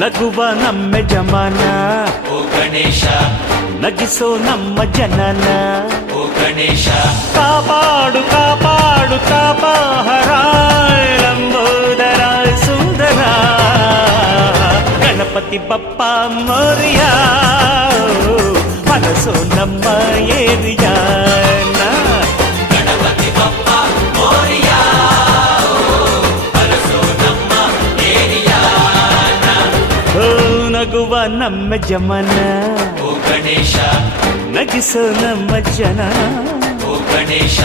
ನಗುವ ನಮ್ಮ ಜಮಾನ ಓ ಗಣೇಶ ನಗಿಸೋ ನಮ್ಮ ಜನನ ಓ ಗಣೇಶ ಕಾಪಾಡು ಕಾಪಾಡು ಕಾಪಾಹರ ಲಂಬೋದರ ಸುಂದರ ಗಣಪತಿ ಬಪ್ಪ ಮೋರಿಯ ಮನಸ್ಸು ನಮ್ಮ ಏರಿಯಾನ ಗಣಪತಿ ಬಪ್ಪ ಮೋರಿಯ ಅರಸೋ ನಮ್ಮ ಏರಿಯಾನ ಓ ನಗುವ ನಮ್ಮ ಜಮನ ಓ ಗಣೇಶ ನಗಿಸೋ ನಮ್ಮ ಜನ ಓ ಗಣೇಶ